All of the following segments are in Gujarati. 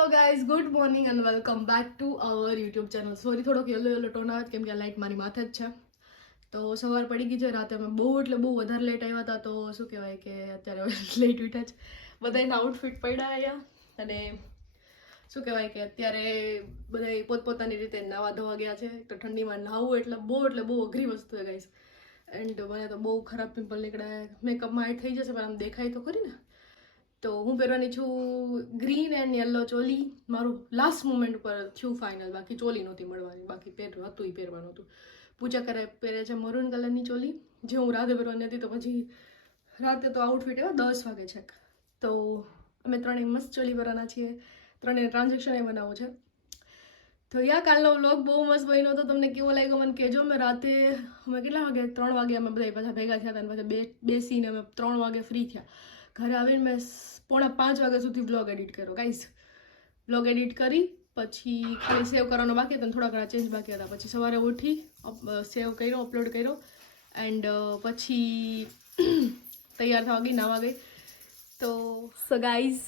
Hello guys good morning and welcome back to our YouTube channel sorry થોડોક યલો યલો ટોન આવે કેમ કે લાઇટ મારી માથે જ છે. તો સવાર પડી ગઈ છે, રાતે અમે બહુ એટલે બહુ વધારે લેટ આવ્યા હતા, તો શું કહેવાય કે અત્યારે લેટ ઉઠ્યા છે. બધાના આઉટફિટ પડ્યા અહીંયા. અને શું કહેવાય કે અત્યારે બધા પોતપોતાની રીતે નાવા ધોવા ગયા છે. તો ઠંડીમાં નાહવું એટલે બહુ એટલે બહુ અઘરી વસ્તુ છે ગાઈઝ એન્ડ મને તો બહુ ખરાબ પિમ્પલ નીકળ્યા. મેકઅપમાં એ થઈ જશે, પણ આમ દેખાય તો ખરી ને? તો હું પહેરવાની છું ગ્રીન એન્ડ યલો ચોલી. મારું લાસ્ટ મુમેન્ટ ઉપર થયું ફાઇનલ બાકી ચોલી નહોતી મળવાની. બાકી પહેરવું હતું એ પહેરવાનું હતું. પૂજા કરે, પહેરે છે મરૂન કલરની ચોલી. જે હું રાતે પહેરવાની હતી તો પછી રાતે તો આઉટફિટ એવા દસ વાગે છે. તો અમે ત્રણેય મસ્ત ચોલી ભરવાના છીએ. ત્રણેય ટ્રાન્ઝેક્શન એ બનાવવું છે. તો યા કાલનો વ્લોગ બહુ મસ્ત બન્યો હતો. તમને કેવો લાગ્યો મને કહેજો. મેં રાતે, અમે કેટલા વાગે? ત્રણ વાગે અમે બધા પાછા ભેગા થયા હતા અને પછી બે, બેસીને અમે ત્રણ વાગે ફ્રી થયા. ઘરે આવીને મેં પોણા પાંચ વાગ્યા સુધી બ્લોગ એડિટ કર્યો. ગાઈસ બ્લોગ એડિટ કરી, પછી ખાલી સેવ કરવાનો બાકી હતો થોડા ઘણા ચેન્જ બાકી હતા. પછી સવારે ઉઠી સેવ કર્યો અપલોડ કર્યો એન્ડ પછી તૈયાર થવા ગઈ, નાવા ગઈ. તો સો ગાઈઝ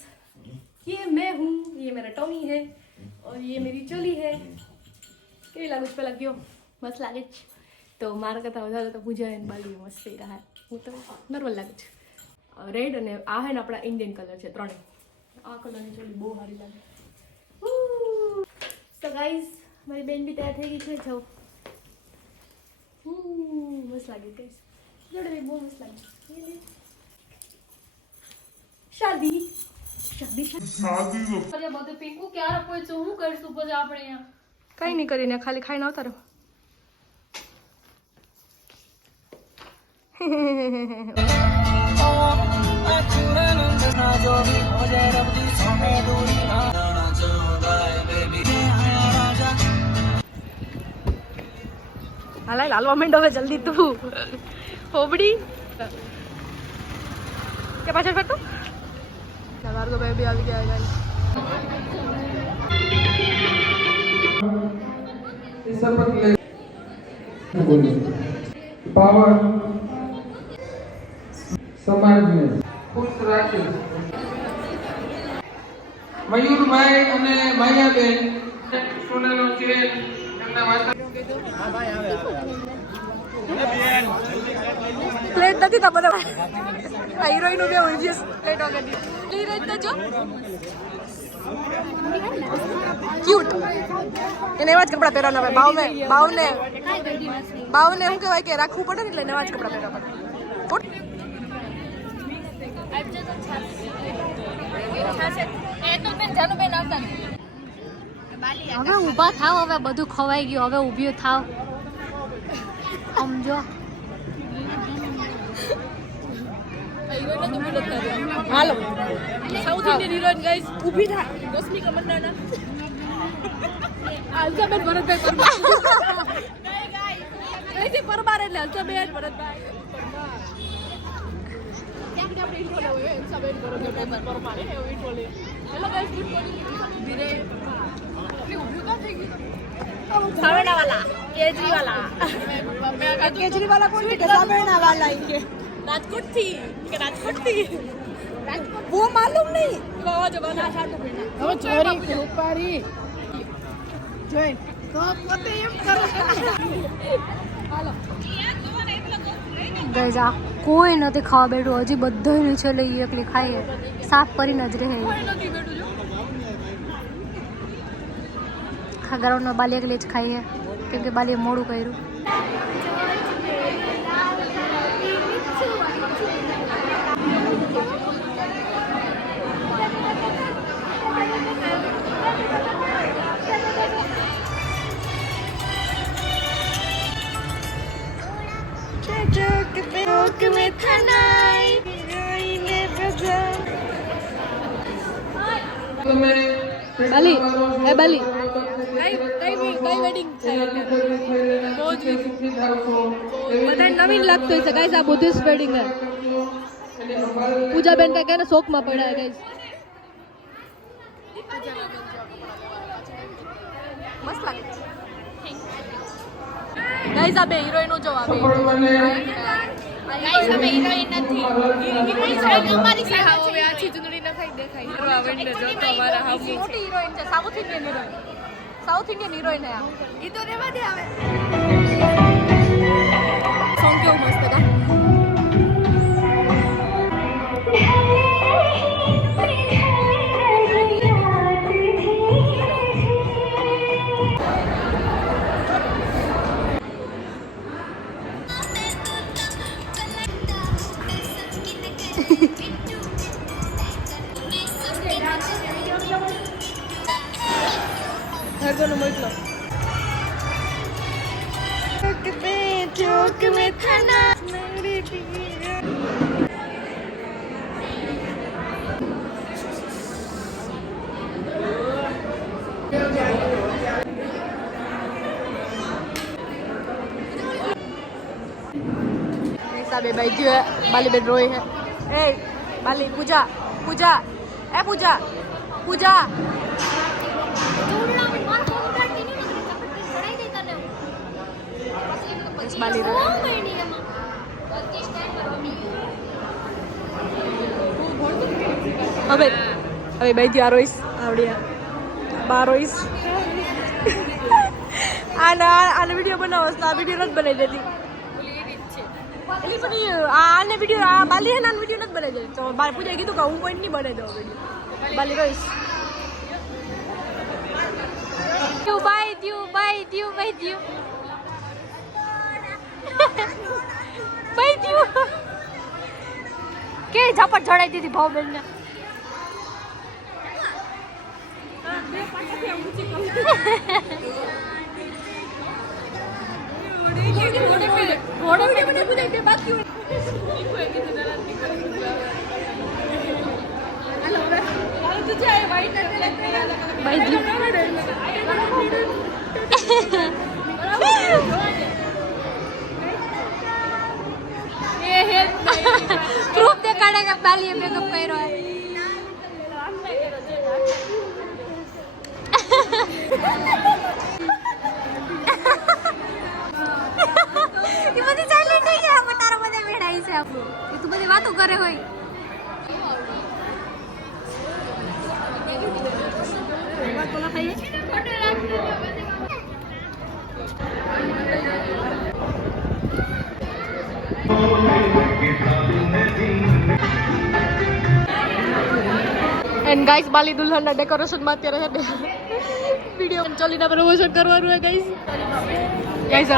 યે મેં હું યે मेरा ટોમી હે ઓર ये મેરી ચોલી હે કેવી લાગુ છે પહેલાં ગયો મસ્ત લાગે છે તો મારા કરતાં વધારે તો પૂજા એન બાલી મસ્ત રહ્યા હું તો નોર્મલ લાગે છે રેડ અને આ હે ને આપણા ઇન્ડિયન કલર છે ત્રણે આ કલરની ચોલી બહુ સારી લાગે. તો ગાઈઝ મારી બેન બી તૈયાર થઈ ગઈ છે જો મસ્ત લાગે ગાઈઝ જોડે બી બહુ મસ્ત લાગે. શાદી. શાદી શાદી. બધું પીકું ક્યારે પહોંચ્યું હું કરીશું? પછી આપણે અહીંયા. કઈ નહીં કરીને ખાલી ખાઈને આવતા રહો. હાલા હાલવા માંડો હવે જલ્દી તું. હોબડી? કે પાછળ ફરતો? તો બેબી આવી ગયા ગાઈસ પાવર સમાજને ખુશ રાખે મયુરભાઈ અને માયાબેન સોનાનો ચેન એમના માતા પ્લેટ નથી તો બધા આ હિરોઈન પ્લેટ વગરની હિરોઈન તો જો. ક્યુટ એને એવા જ કપડાં પહેરવાના હોય. બાવને બાવને બાવને શું કહેવાય કે રાખવું પડે ને એટલે નવા એવા જ કપડાં પહેરવા પડે. હવે ઊભા થાવ હવે બધું ખવાઈ ગયું હવે ઊભી થાવ. સમજો. હાલો. સાઉથ ઇન્ડિયન હિરોઈન ગાઈસ ઊભી થા. ભરતભાઈ પરમાર. કઈથી પરમાર એટલે ભરતભાઈ. ક્યાંક આપણે intro લેવો હોય, અલ્સાબેન ભરતભાઈ પરમાર હે, એવું intro લે. Hello guys, good morning. ધીરે. આટલી ઊભી કાં થઈ ગઈ? સામેણાવાલા, કેજરીવાલા. કેજરીવાલા કોણ છે? સામેણાવાલા ઈ કે. રાજકોટથી કે રાજકોટથી वो मालूम नहीं कहो जो बना शाटू बेटा હવે ચોરી ઉપારી જોઈ તો પોતે એમ કરો ગઈઝ જા કોઈ નથી ખાવા બેઠું. હજી બધા નીચે લઈ એકલી ખાઈએ સાફ કરીને જ રહે ખાગરાનો બાલી એકલી જ ખાઈએ કેમ કે બાલીએ મોડું કર્યું. તમે બલી એ બલી. કઈ કઈ કઈ કઈ વેડિંગ છે? બહુ જ સુખી બધા નવીન લાગતું હશે ગાઈસ આ બુદ્ધિસ્ટ વેડિંગ હે પૂજા બેન કઈ ને શોકમાં પડ્યા ગાઈસ મસ્ત લાગે ગાઈસ આ બે હિરોઈનો જવાબ આ ગાઈસ અમે હિરોઈન નથી હિરોઈન અમારી સાથે મોટી હિરોઈન છે South Indian heroine. South Indian heroine ઈ તો રેવા દે આવે સાબે ભાઈ જો બાલી બેન રોય હે એ બાલી પૂજા પૂજા એ પૂજા પૂજા બસ બાલી રોય હવે હવે ભાઈ જ્યાં રોઈશ આવડ્યા બાર રોઈશ આના આને વીડિયો બનાવો તો આ વીડિયો નથી બનાવી દેતી એલી પણ આને વીડિયો આ બાલી હેના વીડિયો નથી બનાવી દેતી તો બાર પૂજાએ કીધું કે હું પોઈન્ટ નહીં બનાવી દઉં વીડિયો બાલી કહીશ. દ્યુ બાય દ્યુ બાય દ્યુ બાય દ્યુ બાય દ્યુ કે ઝાપટ જડાઈ દીધી ભાવબેન ને પ્રૂફ દેખાડે કે બાલીએ મેકઅપ કર્યો હે આપણું એ તું બધી વાતો કરે હોય. એન્ડ ગાઈસ બાલી દુલ્હનના ડેકોરેશનમાં અત્યારે છે વીડિયો ચોલીના પ્રમોશન કરવાનું હોય ગાઈસ ગાઈસ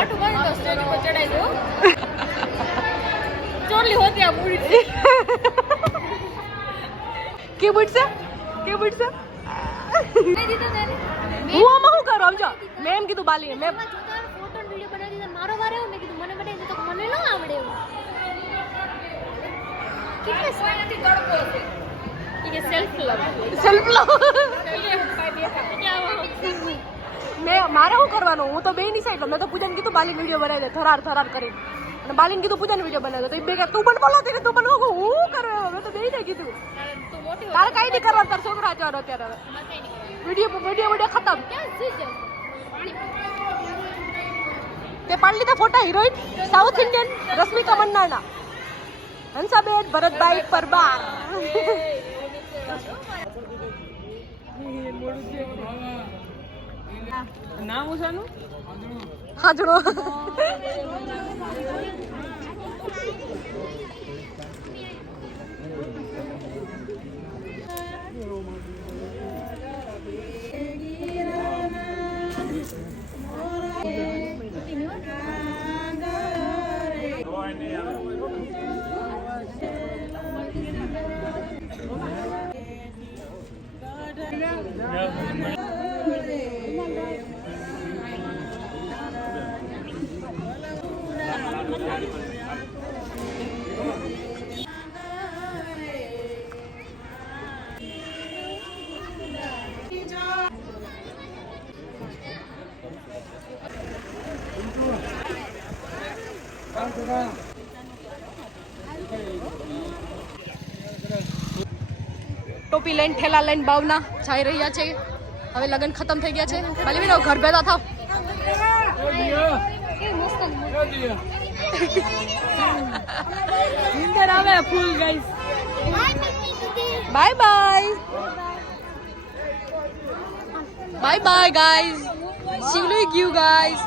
ચોલી હોતી આ મૂડી કે બુટસે કે બુટસે હું આમાં શું કરું? સમજો મેં એમ કીધું બાલી મેં મારો વારે મેં કીધું મને બને તો મને ન આવડે એવું. સેલ્ફ લવ મેં મારે શું કરવાનું? હું તો બે ની સાઈડ મેં તો પૂજાને કીધું બાલી વીડિયો બનાવી દે. થરાર થરાર કરીને. અને બાલીન કીધું પૂજાને વીડિયો બનાવ્યો તો એ બે કે તું પણ બોલો. તેને તું પણ હું હું કરે મેં તો બે ને કીધું. તારે કઈ નહીં કરવાનું? તાર છોકરો જવાનો અત્યારે હવે. વીડિયો વીડિયો વીડિયો ખતમ. તે પાડી લીધા ફોટા heroine south Indian Rashmika Mandanna Hansaben Bharatbhai Parbar નામ 감사합니다. ટોપી લઈને ઠેલા લઈને બાવના જઈ રહ્યા છે. હવે લગ્ન ખતમ થઈ ગયા છે. ભલે બી ઘર ભેગા થાવ. નીંદર આવે full guys bye bye bye bye guys શિવલું ગયું ગાઈઝ